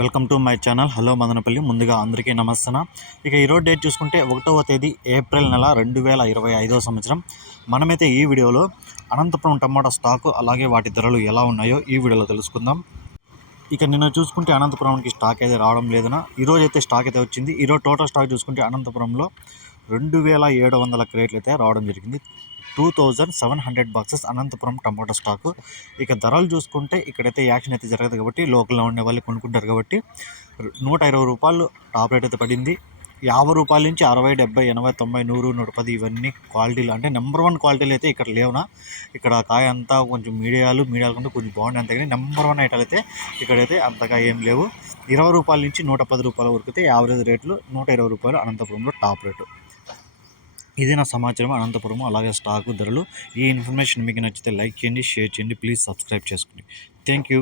Welcome to my channel. Hello Madanapalle. ముందుగా అందరికీ నమస్తన. ఇక ఈరోజు డేట్ చూసుకుంటే ఒకటవ తేదీ ఏప్రిల్ నెల రెండు వేల ఇరవై ఐదో సంవత్సరం. మనమైతే ఈ వీడియోలో అనంతపురం టమాటా స్టాకు అలాగే వాటి ధరలు ఎలా ఉన్నాయో ఈ వీడియోలో తెలుసుకుందాం. ఇక నిన్న చూసుకుంటే అనంతపురంకి స్టాక్ అయితే రావడం లేదన. ఈరోజు అయితే స్టాక్ అయితే వచ్చింది. ఈరోజు టోటల్ స్టాక్ చూసుకుంటే అనంతపురంలో రెండు వేల ఏడు వందల క్రేట్లు అయితే రావడం జరిగింది. Two thousand seven hundred boxes Anantapuram tomato stock. ఇక ధరలు చూసుకుంటే ఇక్కడైతే యాక్షన్ అయితే జరగదు కాబట్టి లోకల్లో ఉండే వాళ్ళు కొనుక్కుంటారు కాబట్టి నూట ఇరవై రూపాయలు టాప్ రేట్ అయితే పడింది. యాభై రూపాయల నుంచి అరవై డెబ్బై ఎనభై తొంభై నూరు నూట పది ఇవన్నీ క్వాలిటీలు. అంటే నెంబర్ వన్ క్వాలిటీలు అయితే ఇక్కడ లేవునా. ఇక్కడ కాయ అంతా కొంచెం మీడియాలు మీడియాల కంటే కొంచెం బాగుండే అంతే కానీ నెంబర్ వన్ ఐటాలు అయితే ఇక్కడైతే అంతగా ఏం లేవు. ఇరవై రూపాయల నుంచి నూట పది రూపాయల వరకు అయితే యావరేజ్ రేట్లు నూట ఇరవై రూపాయలు అనంతపురంలో టాప్ రేటు. ఇది నా సమాచారం. అనంతపురం అలాగే స్టాకు ధరలు. ఈ ఇన్ఫర్మేషన్ మీకు నచ్చితే లైక్ చేయండి షేర్ చేయండి. ప్లీజ్ సబ్స్క్రైబ్ చేసుకోండి. Thank you.